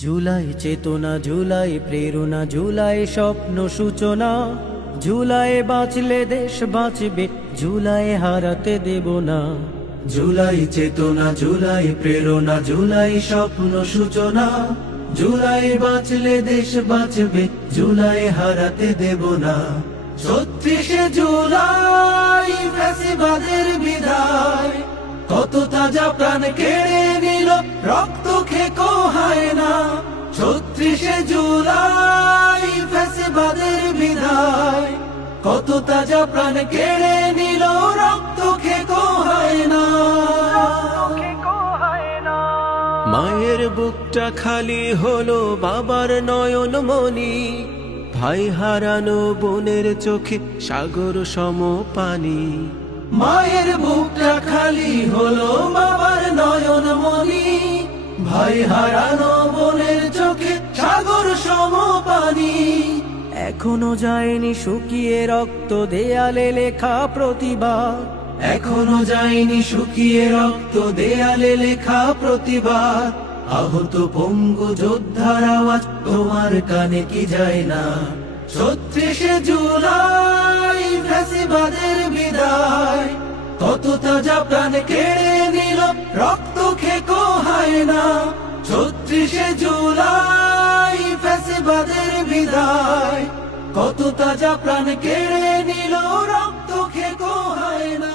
জুলাই চেতনা, জুলাই প্রেরণা, জুলাই স্বপ্ন সূচনা। জুলাই বাঁচলে দেশ বাঁচবে, জুলাই হারাতে দেব না। জুলাই চেতনা, জুলাই প্রেরণা, জুলাই স্বপ্ন সূচনা। জুলাই বাঁচলে দেশ বাঁচবে, জুলাই হারাতে দেব না। ৩৬শে জুলাই ফ্যাসিবাদের বিদায়, কত তাজা প্রাণ কেড়ে নিল, রক্ত খেকো হয় না। ৩৬শে জুলাই ফ্যাসিবাদের বিদায়, কত তাজা প্রাণ কেড়ে নিল, রক্ত খেকো হয় না। মায়ের বুকটা খালি হলো, বাবার নয়ন মনি। ভাই হারানো বোনের চোখে সাগর সম পানি। মায়ের বুকটা খালি হলো, বাবার নয়ন মনি। ভাই হারানো বোনের চোখে সাগর সম পানি। এখনো যায়নি শুকিয়ে রক্ত, দেয়ালে লেখা প্রতিবাদ। এখনো যায়নি শুকিয়ে রক্ত, দেয়ালে লেখা প্রতিবাদ। আহত পঙ্গু যোদ্ধার আওয়াজ তোমার কানে কি যায় না? ৩৬শে জুলাই ফ্যাসিবাদের বিদায়, কত তাজা প্রাণ কেড়ে নিল, রক্ত খেকো হয় না। ৩৬শে জুলাই ফ্যাসিবাদের বিদায়, কত তাজা প্রাণ কেড়ে নিল, রক্ত খেকো হয় না।